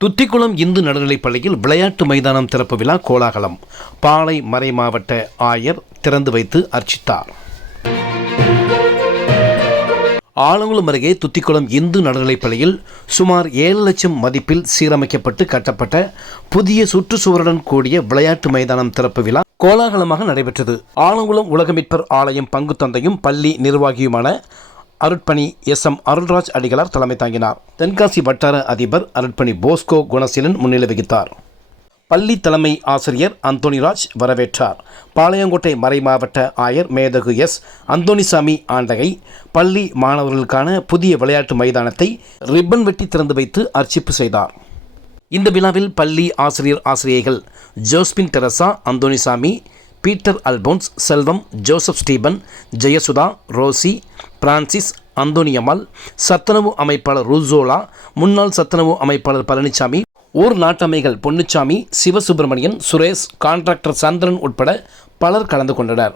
துத்திக்குளம் இந்து நடுநிலைப்பள்ளியில் விளையாட்டு மைதானம் திறப்பு விழா கோலாகலம். பாளை மறை மாவட்ட ஆயர் திறந்து வைத்து அர்ச்சித்தார். ஆலங்குளம் அருகே துத்திக்குளம் இந்து நடுநிலைப்பள்ளியில் சுமார் 7 லட்சம் மதிப்பில் சீரமைக்கப்பட்டு கட்டப்பட்ட புதிய சுற்றுச்சுவருடன் கூடிய விளையாட்டு மைதானம் திறப்பு விழா கோலாகலமாக நடைபெற்றது. ஆலங்குளம் உலகமிட்பர் ஆலயம் பங்கு தந்தையும் பள்ளி நிர்வாகியுமான அருட்பணி எஸ்.எம். அருள்ராஜ் அடிகளார் தலைமை தாங்கினார். தென்காசி வட்டார அதிபர் அருட்பணி போஸ்கோ குணசீலன் முன்னிலை வகித்தார். பள்ளி தலைமை ஆசிரியர் அந்தோணிராஜ் வரவேற்றார். பாளையங்கோட்டை மறை மாவட்ட ஆயர் மேதகு எஸ். அந்தோணிசாமி ஆண்டகை பள்ளி மாணவர்களுக்கான புதிய விளையாட்டு மைதானத்தை ரிப்பன் வெட்டி திறந்து வைத்து அர்ச்சிப்பு செய்தார். இந்த விழாவில் பள்ளி ஆசிரியைகள் Josephine Teresa, Anthonysamy, Peter Alphonse, Selvam, Joseph Stephen, Jayasudha, Rosie, Francis, Anthoniammal, சத்துணவு அமைப்பாளர் ரூசோலா, முன்னாள் சத்துணவு அமைப்பாளர் பழனிசாமி, ஊர் நாட்டமைகள் பொன்னுச்சாமி, சிவசுப்பிரமணியன், சுரேஷ், கான்ட்ராக்டர் சந்திரன் உட்பட பலர் கலந்து கொண்டனர்.